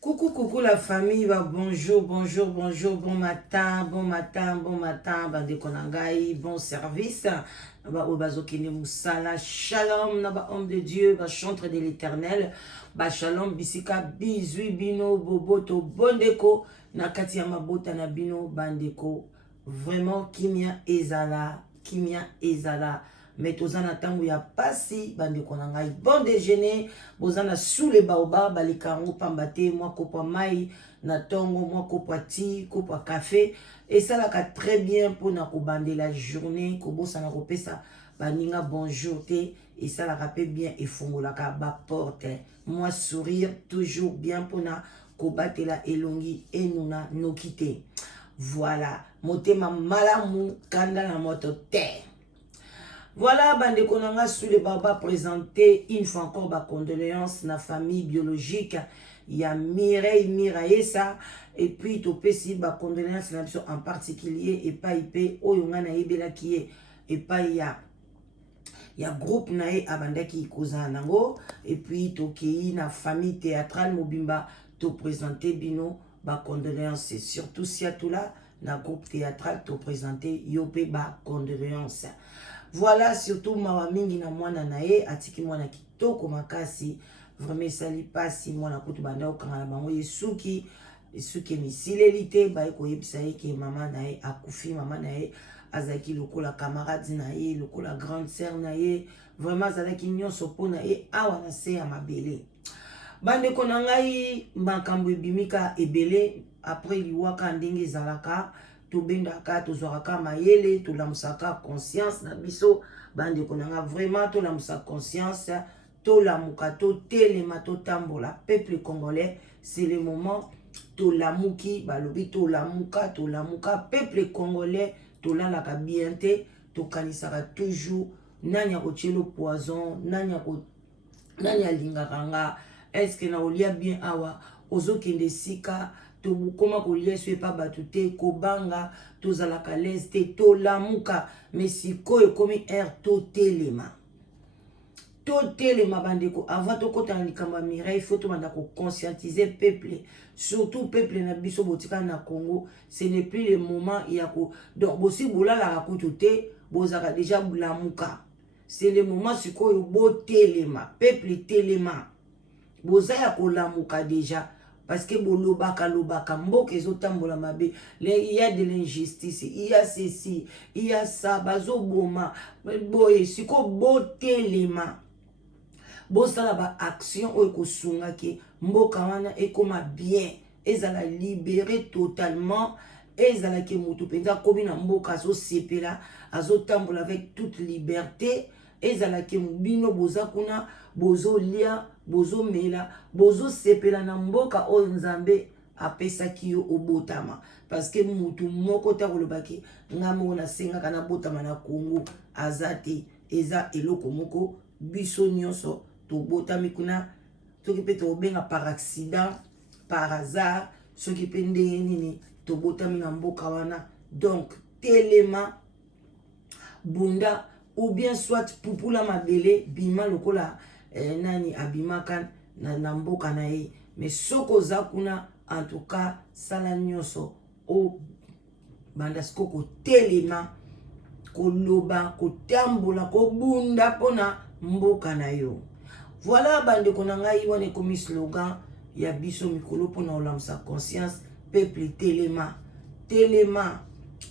Coucou, coucou la famille, bah, bonjour, bonjour, bonjour, bon matin, bon matin, bon matin, bande konangai, bon service, bah, obazokine moussala, shalom, naba homme de Dieu, bah, chantre de l'éternel, bah, shalom, bisika, bisui, bino, boboto, bondeko, nakati ya mabota na bino, bandeko, vraiment, kimia ezala, mais tozana tango ya pasi, bande konangai, bon déjeuner, bozana sous les baobab, balikango pambate, moi kopa mai, na tongo, moi kopa ti, kopa café, et ça là très bien pour na kobande la journée, kobosa na kopesa, baninga bonjour te, et ça là rappelle bien, et fongolaka ba porte, moi sourire, toujours bien pour na kobate la elongi, et nous na no quitter. Voilà, motema malamu, kanda na moto terre. Voilà, bande konanga sous le baba présenté une fois encore ma condoléance na famille biologique. Il y a Mireille Miraesa et puis topesi ba condoléance en particulier et pas IP oyonga na yebela qui et pas il y a groupe nae abandaki koza nango et puis tokei na famille théâtrale mobimba to présenter bino ba condoléance c'est surtout si à tout là na groupe théâtral to présenter yope ba condoléance. Voilà, surtout mawa mingi na mwana nae atiki mwana kitoko makasi vraiment sali pasi mwana kutu banda okanga na bango yesuki misilelite ba ko yebisa ke mama nae akufi mama nae azaki lokola camarade nae lokola grande sœur nae vraiment azalaki nyonso pona awa na se ya mabele bande konangai makambo ebimika ebele après liwaka ndenge ezalaka tobendaka tozwaka mayele tolamusaka conscience na biso bande konanga vraiment tolamusa conscience tolamuka totelema totambola peuple congolais c'est le moment tolamuki balobi tolamuka peuple congolais tolalaka bien te tokanisaka toujours nani akotielo poison nani alingaka nga est-ce que na olia bien awa ozokende sika tobukoma kolia so epa bato te kobanga tozalaka lese te tolamuka mais sikoyo ekomi air totelema bandeko avant tokota na likambo ya Mireille faut tobanda conscientiser peuple surtout peuple na biso botika na Congo ce n'est plus le moment ya donc bosi bolalaka kutu te bozaka déjà bulamuka c'est le moment sikoyo botelema peuple telema boza ya kolamuka déjà parce que bolobaka mboka ezotambola mabe il y a de l'injustice il y a ceci il y a ça bazoboma boye siko botelema bosala ba action oyo kosunga ke mboka wana ekoma bien ezala libéré totalement ezala ke mutu penza komi na mboka azosepela azotambola avec toute liberté ezala ke mubino boza kuna bozolia bozomela bozosepela na mboka oyo nzambe apesaki yo obotama parce que mutu moko ta kolobaki ngamo na sengaka na botama na Congo azate eza eloko moko biso nyonso tobotami kuna soki pe tobenga par accident par hasard soki pe ndenge nini tobotami na mboka wana donc telema bunda ou bien soit pupula mabele bima lokola nani abimaka na mboka na ye mais soko za kuna en tout cas sala nyonso o banda siko kotelema koloba kotambola kobunda pona mboka na yo. Voilà bande konangai wana ekomi slogan ya biso mikolo pona olamusa conscience peuple telema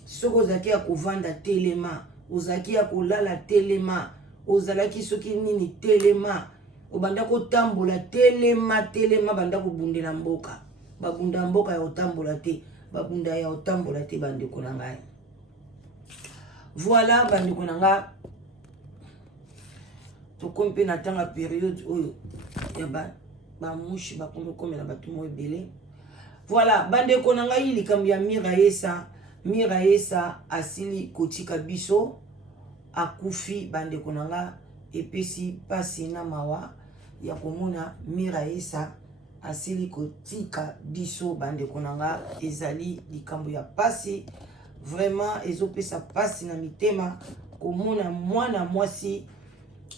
soko zaki ya kovanda telema ozaki ya kolala telema ozalaki soki nini telema obanda kotambola telema banda kobundela mboka babunda mboka ya otambola te babunda ya otambola te bande konangai. Voilà bande konanga tokomi mpe na tanga période oyo ya bamushi bakomi komela bato mo ebele. Voilà bandeko na ngai likambo ya Miraesa asili kotika biso akufi bandeko na nga epesi pasi na mawa ya komona Miraesa asili kotika biso bandeko na nga ezali likambo ya pasi vraiment ezopesa pasi na mitema komona mwana mwasi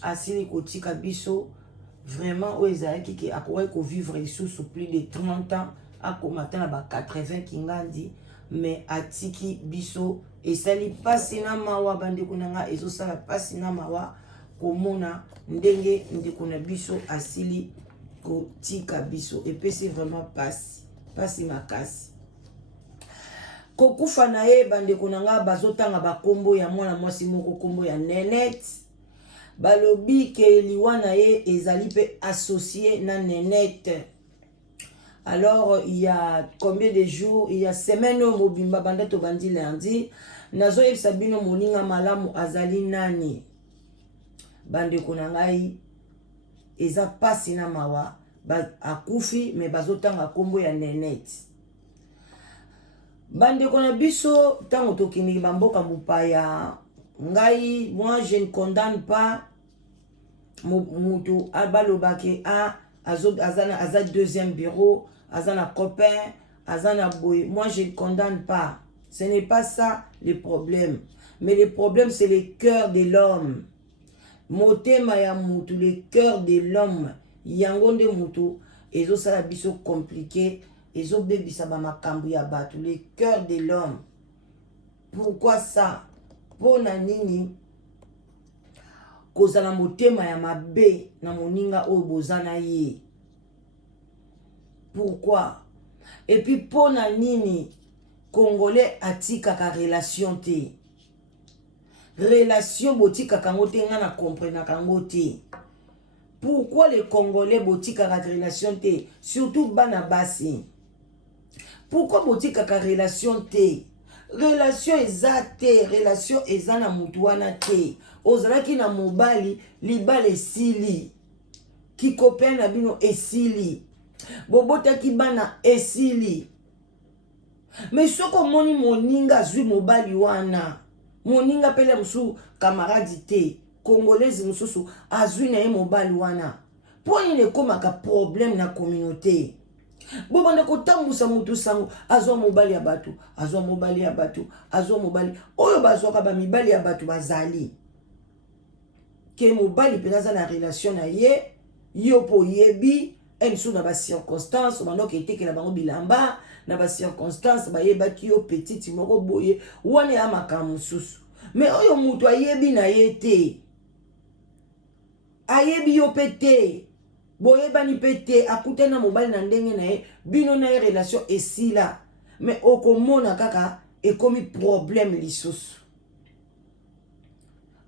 asili kotika biso vraiment oyo ezalaki ke akoki kovivre lisusu plus de 30 ans akomata na ba 80 kingandi mais atiki biso esali mpasi na mawa bandeko na nga ezosala mpasi na mawa komona ndenge ndeko na biso asili kotika biso epesi vraiment mpasi makasi kokufa na ye bandeko na nga bazotanga bakombo ya mwana mwasi moko kombo ya Nenette balobi ke liwa na ye ezali pe associé na Nenette. Alors il y a combien de jours, il y a semaine au mobimba banda to bandi lundi nazo yebisa bino moninga malamu azali nani bandeko na ngai eza pasi na mawa akufi me bazotanga kombo ya Nenette. Bandeko na biso tango tokini bamboka mupaya ngai moi je ne condamne pas mutu abalobake aza deuxième bureau azana copain azana boy. Moi je ne condamne pas, ce n'est pas ça le problème, mais le problème c'est le cœur de l'homme. Motema ya mutu, le cœur de l'homme yango nde mutu ezosala biso compliqué ezobebisa ba makambo ya batu, le cœur de l'homme. Pourquoi ça? Pona nini kozala motema ya mabe na moninga oyo bozana ye? Pourquoi? Et puis pona nini Congolais atikaka relation te? Relation botikaka ngo te nga na comprenaka ngo te. Pourquoi les Congolais botikaka relation te? Surtout bana basi. Pourquoi botikaka relation te? Relation eza te, relation eza na mutu wana te. Ozalaki na mobali, libala esili. Ki copain na bino esili. Bobotaki bana esili. Mais soko moni moninga zui mobali wana. Moninga pele musu camarade te. Congolaise mususu azui na ye mobali wana. Poni ne komaka problème na communauté. Bobanda kotambusa mutu sango azwa mobali ya batu, azwa mobali ya batu, azwa mobali oyo bazwaka ba mibali ya batu bazali. Ke mobali penaza na relation na ye, yo po yebi, ensu na ba circonstance, mandoka eteke na bango bilamba, na ba circonstance ba yebaki yo petite moko boye, wane ya makambo susu. Mais oyo mutu ayebi na ye te. Ayebi yo pete. Boye bani pete akute na mobali na ndenge na ye bino na ye relation esila mais okomona kaka ekomi problème lisusu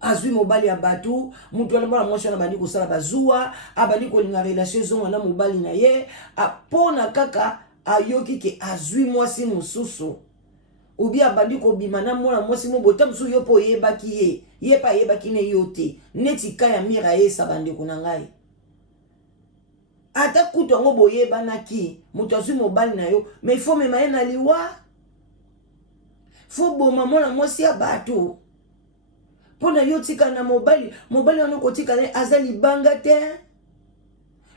azui mobali ya batu mutu wana mwana mwasi wana bandi kosala bazua abandi kolinga relation zonga na mobali na ye apona kaka ayoki ke azui mwasi mosusu obi abandi kobima na mwana mwasi mobota mosusu yo po yebaki ye pa yebaki ne yo te neti ka ya mira ye sa bandeko na ngai. Ata kutu ango boye banaki mutu azui mobali na yo mais il faut mema ye na liwa faut boma mwana mwasi ya bato pona yo tika na mobali wana kotika na aza libanga te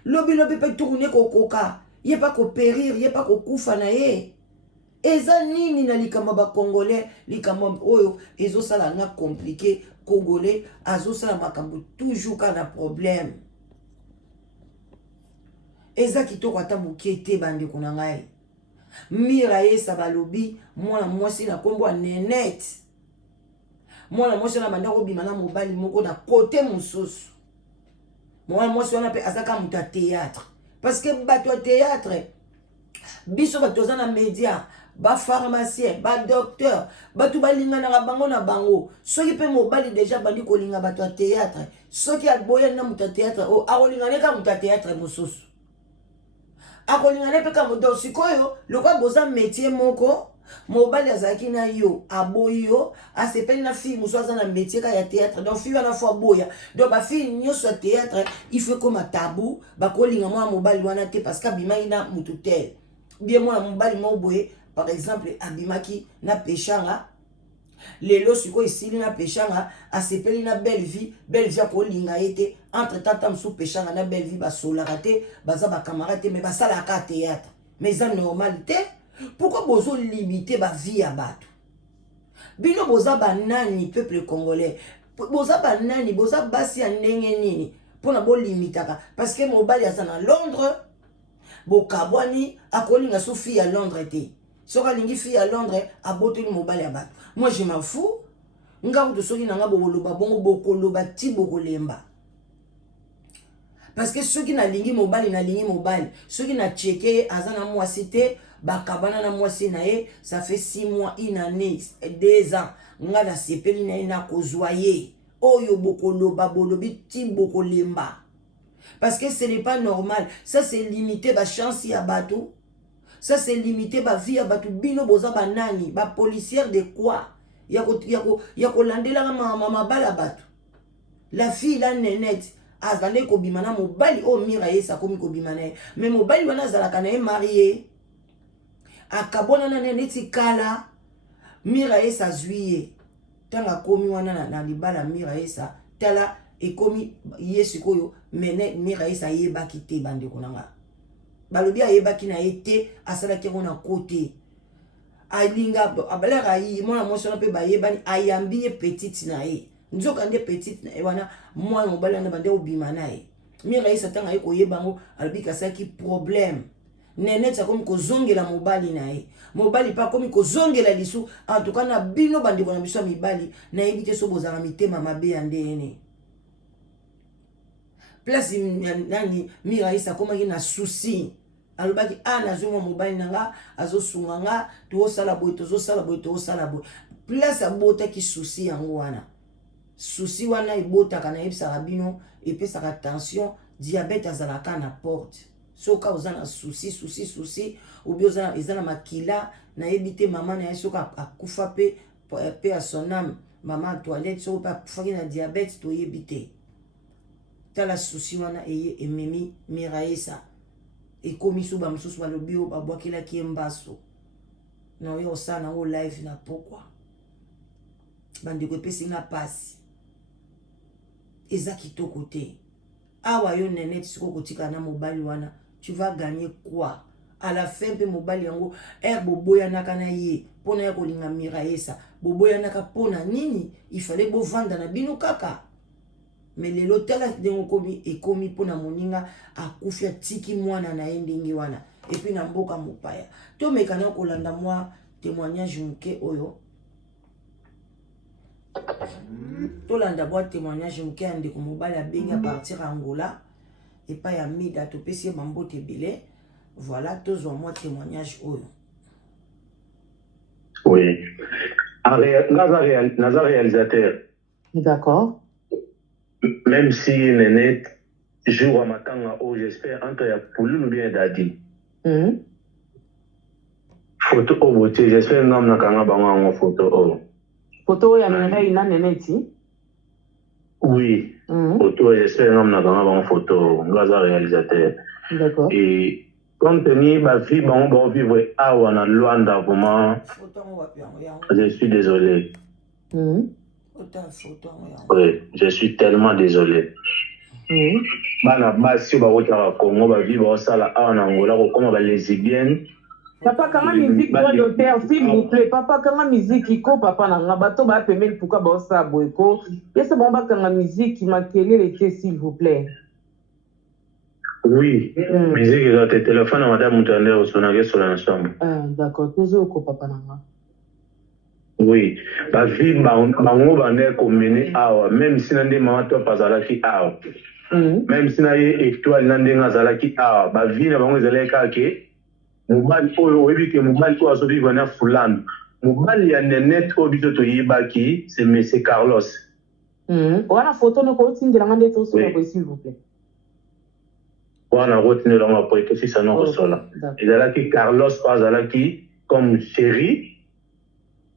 lobi pe tourner kokoka ye pa ko périr ye pa ko kufa na ye eza nini na likama ba congolais likama oyo ezosala na compliqué congolais azosala makambo toujours kana problème. Eza kitoko ata moke te bandeko na ngai. Mira ye sabalobi mwana mwasi na kombo Nenette. Mwana mwasi na banda kobima na mobali moko na côté mosusu. Mwana mwasi wana pe azaka muta théâtre. Parce que bato théâtre biso bato za na média, ba pharmacien, ba docteur, bato balinga na bango na bango. Soki pe mobali déjà bandi kolinga bato théâtre. Soki aboya na muta théâtre o akolinga neka muta théâtre mosusu. Akolingane pe ka modo sikoyo lokwa boza métier moko mobali azaki na yo aboyi yo asepeli na fille musoza na métier ka ya théâtre donc fille wana fois boya donc ba fille nyoso théâtre il faut comme tabou ba kolinga mwa mobali wana te parce que abima ina mutu tel bien mwa mobali mo boye par exemple abimaki na pechanga lelo siko isili na pechanga asepeli na belle vie akolinga ete entre tata msu pechanga na belle vie basolaka te baza ba camarade mais basalaka théâtre mais ça normalité pourquoi bozo limiter ba vie ya bato bino boza banani peuple congolais boza banani boza basi ya ndenge nini pona bo limitaka parce que mobali aza na Londres bokabwani akolinga so fille à Londres te soka lingi fille à Londres aboteli mobali ya bato moi je m'en fous nga kutu soki nanga bokoloba bongo bokoloba ti bokolemba parce que soki nalingi mobali soki na cheke aza na mwasi te bakabana na mwasi na ye ça fait 6 mois, 1 année, 2 ans nga na sepeli na ye na kozwa ye oyo bokoloba bolobi ti bokolemba parce que ce n'est pas normal ça c'est limité ba chance ya bato ça c'est limité ba vie ya bato bino boza banani ba policière de quoi yako landela mama bala bato la fille la Nénette azale ko bimana mobali o mira yesa komi ko bimana mais mobali wana azalaka na ye marié akabona na Nénette kala mira yesa zuiye tanga komi wana na libala mira yesa tala ekomi yesu koyo mene mira yesa yeba kite bande konanga balobi ayebaki na ete asalaki ngo na côté alinga abalaka yi mona mosona pe bayebani ayambi ye petite na ye nzoka nde petite na ye wana mwana mobali wana bande obima na ye mira yesa tanga ye koyeba ngo alobika saki problème Nénette akomi kozongela mobali na ye mobali pa akomi kozongela lisu en tout cas na bino bandeko na biso ya mibali nayebi te so bozala mitema mabe ya ndene place nani mira yesa akomaki na souci alobaki nazwi mwa mobali nanga azosunga nga tozosala boye tozosala boye place abotaki souci yango wana souci wana ebotaka nayebisaka bino epesaka tension diabete azalaka na porte soka oza na souci obi eza na makila nayebi te mama na ye soka akufa pe a son âme mama a toilette soka pe akufaki na diabete toyebi te tala souci wana eye ememi mira yesa ekomi so bamosusu balobi oyo babwakelaki ye mbaso na oyo osala nango live na pokwa bandeko epesi nga pasi eza kitoko te awa yo Nénette siko kotika na mobali wana tu vas gagner quoi à la fin pe mobali yango boboyanaka na ye pona ya kolinga mira yesa boboyanaka pona nini il fallait bovanda na bino kaka mais lelo tala ndengo komi ekomi pona moninga akufia tiki mwana na ye ndenge wana et puis na mboka mopaya to mekana kolanda mwa témoignage muke oyo tolanda bwa témoignage muke ya ndeko mobali abengi a partir ya Angola epa ya mida topesi ye bambote ebele voilà tozwa mwa témoignage oyo oui naza réalisateur d'accord. Même si Nénette joue à Matanga, oh, j'espère, entre ya Poulou ou bien Dadi. Photo au beauté, j'espère que nous avons photo au. Photo ya Nénette. Oui. Photo, j'espère que nous avons photo. Nous avons réalisateur. D'accord. Et compte tenu de ma vie, on va vivre à Luanda, vraiment. Je suis désolé. Oui, je suis tellement désolé. Bana basi ba wota Congo ba vivre au sala en Angola comme ba lesbienne. Papa quand la musique droit d'auteur s'il vous plaît papa quand la musique iko papa na bato ba pemel pourquoi ba sa boyko. Est-ce bon ba quand la musique qui m'a quelle était s'il vous plaît. Oui, musique dans tes téléphones à madame Mutande au sonage sur l'ensemble. D'accord, toujours ko papa na. Oui, la vie bango bande komene awa même si nande mama to pazalaki awa même si na ye étoile nande ngazalaki awa ba vie na bango ezaleka ke mobali oyo oyebi ke mobali oyo azobi vana fulano mobali ya Nénette oyo biso toyebaki c'est monsieur Carlos wana photo no ko tindela ngande to so ko s'il vous plaît wana rotindela ngwa po to sisa no ko sola ezalaki Carlos azalaki comme chéri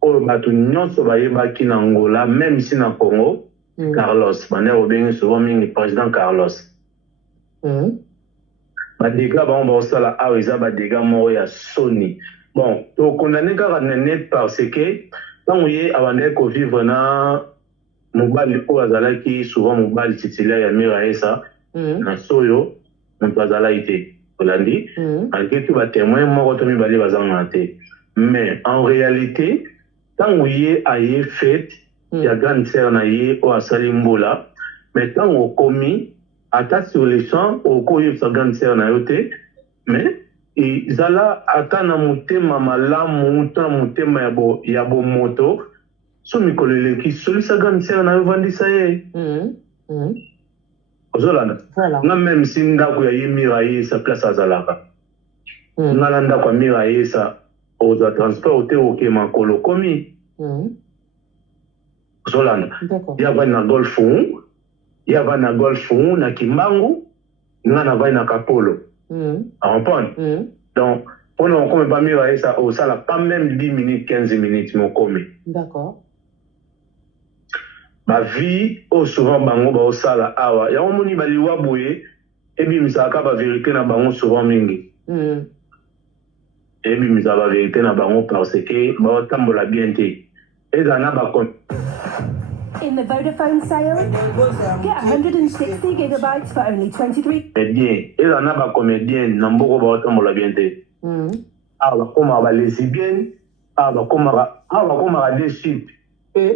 oyo bato nyonso bayebaki na Angola même si na Congo Carlos bande obengi souvent mingi président Carlos badega bango baosala awa eza badega moko ya soni bon tokondane kaka Nénette parce que ntango ye abandaki kovivre na mobali oyo azalaki souvent mobali titulaire ya mira yesa na soyo moto azalaki te olandi malgré tout batémoin moko to mibale bazangana te mais en réalité tango ye aye fête ya grande sœur na ye o asali mbola mais tango komi ata sur les champs okoyebisa grande sœur na yo te mais ezala ata na motema malamu to na motema ya bomoto so mikolo eleki solisa grande sœur na yo vandisa ye ozolanda nga même si ndako ya ye mira yesa place azalaka nga na ndako ya mira yesa ozwa transport te okema makolo komi ozolanda ya vai na golf ya vai na golf na kimbangu nga na vai na kapolo ampone donc mpona okome pa mira yesa osala pas même 10 minutes 15 minutes mokome d'accord ma vie au souvent bango ba osala awa ya omoni baliwa boye ebimisaka ba vérité na bango souvent mingi ebimisaka ba vérité na bango parce que ba otambola bien te ezana ba In the Vodafone sale, get 160 gigabytes for only 23. Bien, ezana ba comédien na mboko ba otambola bien te awa koma ba lesbienne awa koma des chips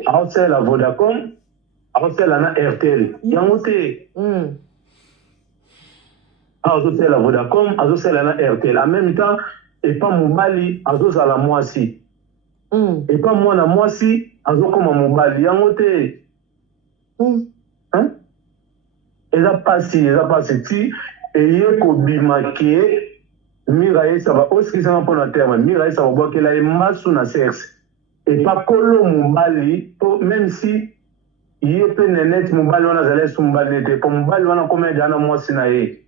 outside la Vodacom outside la RTL yango te outside la Vodacom outside la RTL en même temps et pas mobali azozala mwasi et pas mwana mwasi azokoma mobali yango te eza pasi ti eye kobima ke mira yesa ba osikisanga mpona terme mira yesa babwakela ye masu na sexe et pas kolo mobali to même si ye pe neneti mobali wana azala esu mobali nete po mobali wana komea deja na mwasi na ye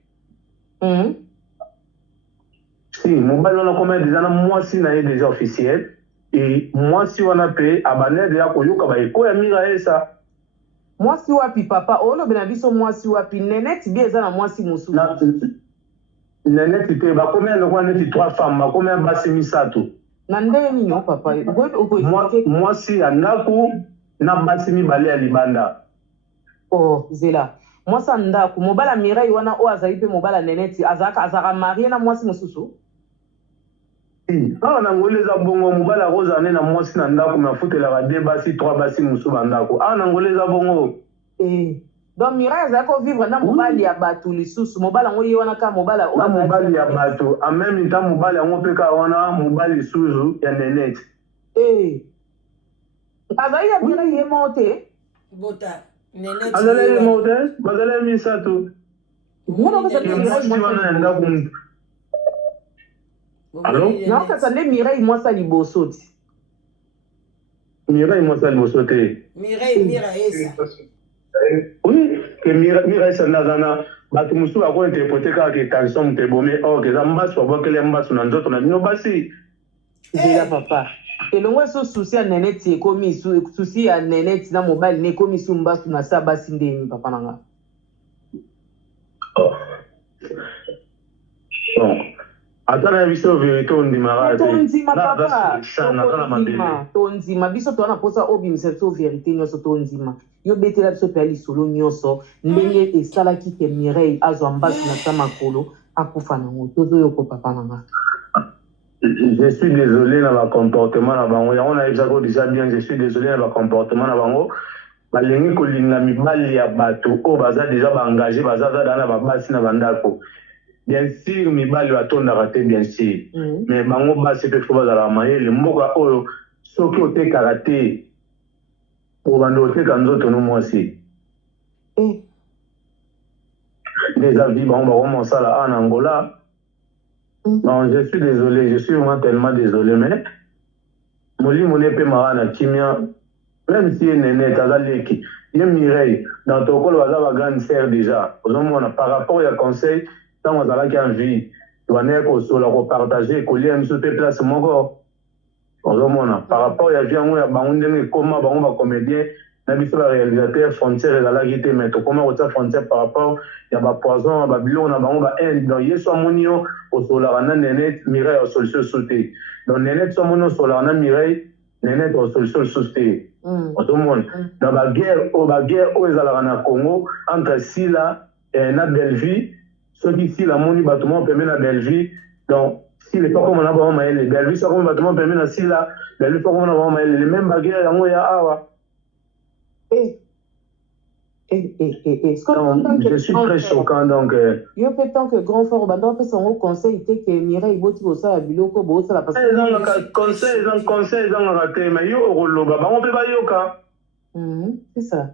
si mobali wana komea deja na mwasi na ye deja officiel et mwasi wana pe abane deja koyoka baeko ya mira yesa mwasi wapi papa olobe na biso mwasi wapi neneti bie eza na mwasi mosusu neneti te bakomea lokwa neti 3 femmes bakomea basi misato na ndenge nini o papa mwasi ya ndako na basi mibale ya libanda zela mwasi ya ndako mobala Mireille wana oyo azali mpe mobala neneti azalaka marie na mwasi mosusu awa na ngoli eza bongo mobala akozala ne na mwasi na ndako me afutelaka 2 basi 3 basi mosusu bandako awa na ngoli eza bongo donc Mireille azalaki kovivre na mobali ya bato lisusu mobali yango ye wana kaka mobala na mobali ya bato en même temps mobali yango mpe kaka wana mobali lisusu ya neneti azali ya Mireille ye moko te azala ye moko te bazala ye misato mwasi wana ya ndako alo naokasa nde Mireille mwasi ya liboso ti Mireille mwasi ya liboso te oui ke mira esa nazana bato mosusu bakointerprete kaka ke tension moto ebome or eza mbasu babwakele mbasu na nzoto na bino basi zela papa elongo eso susi ya neneti ekomi susi ya neneti na mobali ne ekomi su mbasu na sa basi ndeni papa na nga bon ata na biso vérité ondimaka tondima papa tondima biso towana mposa obimisa biso vérité nyonso tondima yo betela biso mpe ya lisolo nyonso ndenge esalaki ke Mireille azwa mbasi na sa makolo akufa nango tozoyoko papa na nga je suis désolé na bacomportement na bango yango nayebisaka déjà bien je suis désolé na bacomportement na bango balingi kolinga mibali ya bato oyo baza déjà baengage baza dana na babasi na bandako bien sûr mibali batondaka te bien sûr mais bango basi mpe fo bazalaka mayele mboka oyo soki otekaka te obanda oteka nzoto no mwasi déjà vie bango bakomosala awa na Angola. Non, je suis désolé, je suis vraiment tellement désolé, mais Molimo n'est pas marrant à Kimia, même si il n'est pas allé, il y a Mireille, dans ton col, on va grande sœur déjà. Par rapport au conseil, tant on a la vie, on a partagé, qu'on a mis sur tes places, mon corps. Par rapport à la vie, on a un comment on va comédien. N'habite pas réalisateur frontière et la lagité mais comment on frontière par rapport il y a pas poison ba bilo na bango ba end donc yeso amonio au solarana nenet Mireille au solution sauté donc nenet so monio solarana Mireille nenet au solution sauté tout le monde dans la guerre au ezala na Congo entre Sila et na Belleville ceux qui Sila moni bâtiment permet na Belleville donc si les pas comme on a vraiment les Belleville ça comme bâtiment permet na Sila Belleville pas comme on a vraiment les mêmes bagarres yango ya awa Je suis très choquant, donc... Yo peut tant que grand frère, on peut son conseil, que Mireille, il faut ça, biloko, bo, ça, parce que... Conseil, ils ont raté, mais yo, on peut pas yoka. C'est ça.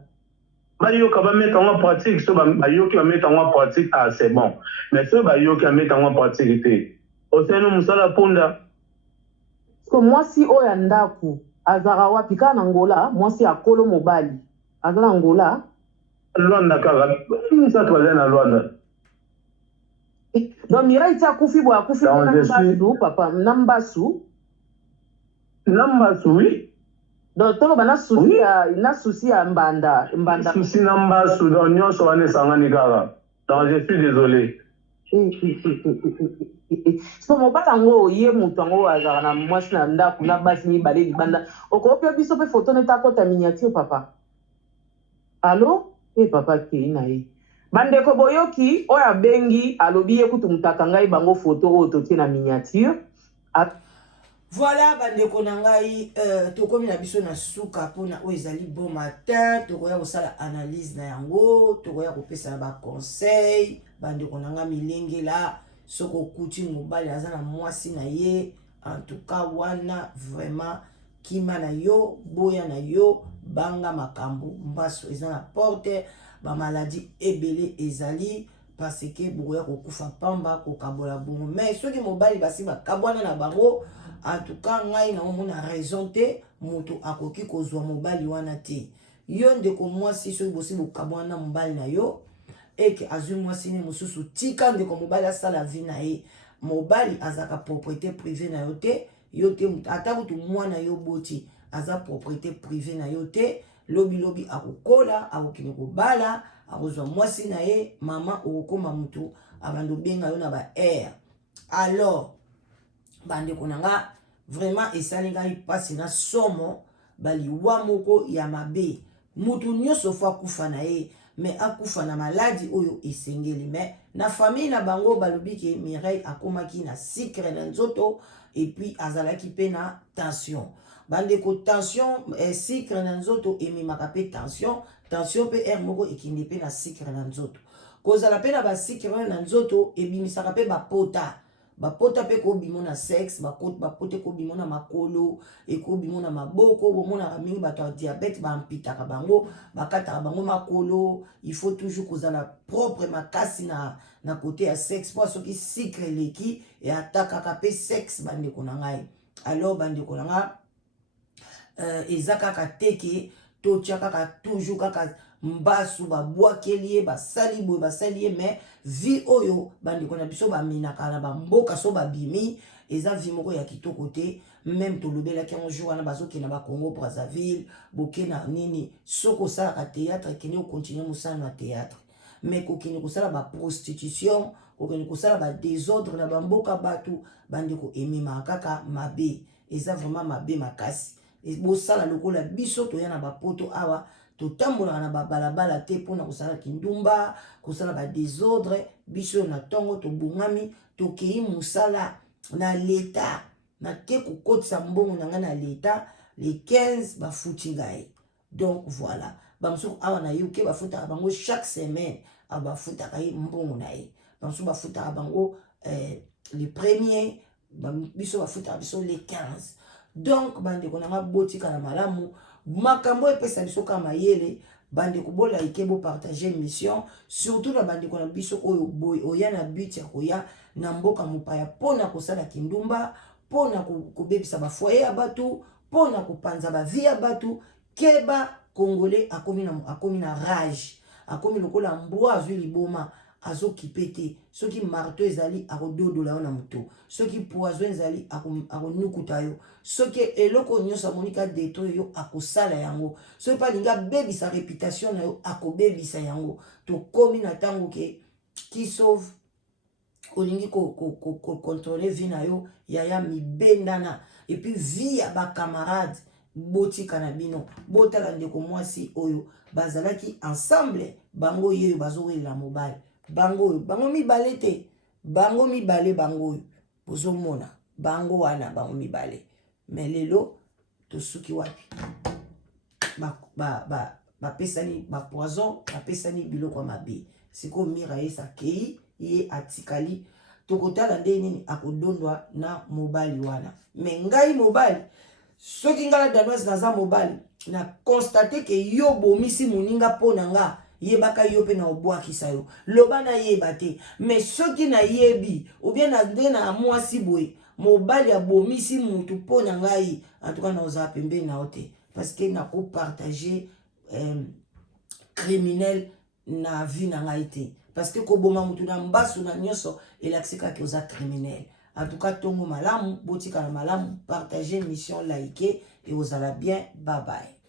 Bayoka va mettre en pratique, ce bayoki va mettre en pratique, ah, c'est bon. Mais ce bayoki va mettre en pratique, au sein de Moussala Ponda. Parce que moi, si Oyandaku, Azarawa, Pika Angola, moi, si Akolo Mobali, Azara Angola. Luanda Kara, ça te va Luanda. Donc, Mireille, tu as Koufi, Nambasu, papa, Nambasu. Nambasu, oui. Donc, tu as souci à Mbanda. Souci Nambasu, donc, nous sommes Sanganikara. Donc, je suis désolé. So mobala ngo ye mutu ngo azara na mwasi na ndaku na basi ni bale libanda okopia biso pe photo neta kota miniature papa allo papa ke na ye bandeko boyoki oya bengi alobi ye kutu mutaka ngai bango photo oyo totie na miniature Voilà, bandeko na ngai tokomi na biso na suka pona oyo ezali bon matin tokoya kosala analyse na yango tokoya kopesa ba conseil bandeko na ngai milengela soko kuti mobali aza na mwasi na ye en tout cas wana vraiment kima na yo boya na yo banga makambo mbaso eza na porte ba maladie ebele ezali parce que boya kokufa pamba kokabola bongo mais soki mobali basi bakabwana na bango en tout cas ngai na omona raison te moto akoki kozwa mobali wana te yo ndeko mwasi soki bosi bokabwana mobali na yo eke azwi mwasi ne mosusu tika ndeko mobali asala vie na ye mobali azaka propriété privée na yo te yo te ata kutu mwana yo boti aza propriété privée na yo te lobi akokola akokende kobala akozwa mwasi na ye mama okokoma mutu abando benga yo na ba air alors bandeko na nga vraiment esali ngai pasi na somo baliwa moko ya mabe mutu nyonso fo akufa na ye mais akufa na maladi oyo esengeli mais na famille na bango balobi ke Mireille akomaki na sucre na nzoto et puis azalaki pe na tension bandeko tension sucre na nzoto ememaka pe tension pe air moko ekinde pe na sucre na nzoto kozala pe na ba sucre na nzoto ebimisaka pe bapota pe kobimo na sexe bapote kobimo na makolo ekobimo na maboko bomonaka mingi bato ya diabète bampitaka bango bakataka bango makolo il faut toujours kozala propre makasi na côté ya sexe po soki sucre eleki e atakaka pe sexe bandeko na ngai alors bandeko na nga eza kaka teke totia kaka toujours kaka mbasu babwakeli ye basali boye basali ye mais vie oyo bandeko na biso bamenaka na bamboka so babimi eza vie moko ya kitoko te même tolobelaki yango jour wana bazokenda bacongo brazzaville bokena nini soki osalaka théâtre ekende okontinue mosala na théâtre mais kokende kosala baprostitution kokende kosala badésordre na bamboka bato bandeko ememaka kaka mabe eza vraiment mabe makasi bosala lokola biso toya na bapoto awa totambolaka na babalabala te mpona kosala kindumba kosala badésordre biso na ntongo tobungami tokei mosala na leta nake kokotisa mbongo na ngai na leta le 15 bafuti ngai donc voilà bamosuku awa na ye oke bafutaka bango chaque semaine bafutaka ye mbongo na ye bamosuku bafutaka bango le premier biso bafutaka biso le 15 donc bandeko na nga botika na malamu makambo epesa biso kama mayele bandeko bolaike bopartage mission surtout na bandeko na biso oyo boy oya na but ya koya na mboka mopaya mpona kosala kindumba mpona kobebisa bafoye ya bato mpona kopanza bavie ya bato keba congolais akomi na rage akomi lokola mbwa azwi liboma azokipe te soki marteau ezali akododola yo na moto soki poison ezali akonukuta yo soki eloko nyonso amonika détruire yo akosala yango soki mpe alingi abebisa réputation na yo akobebisa yango tokomi na ntango ke qui sauve olingi kontrole vie na yo yaya mibendana epuis vie ya bakamarade botika na bino botala ndeko mwasi oyo bazalaki ensemble bango yeyo bazowelela mobali bango mibale te bango mibale bango oyo bozomona bango wana bango mibale mais lelo tosuki wapi bapesani bapoison bapesani biloko mabe siko mira ye sakei ye atikali tokotala nde nini akodondwa na mobali wana me ngai mobali soki ngala danoise naza mobali na constate ke yo bomisi moninga mpo na nga yebaka yo pe na obwakisa yo loba na yeba te me soki na yebi ou bien na nde na mwasi boye mobali abomisi mutu mpo na ngai en tout cas na oza pembeni na yo te parce que na kopartage criminel na vie na ngai te parce que koboma mutu na mbasu na nyonso elakisi kaka oza criminel. En tout cas tongo malamu botika na malamu partager mission like et ozala bien bye bye.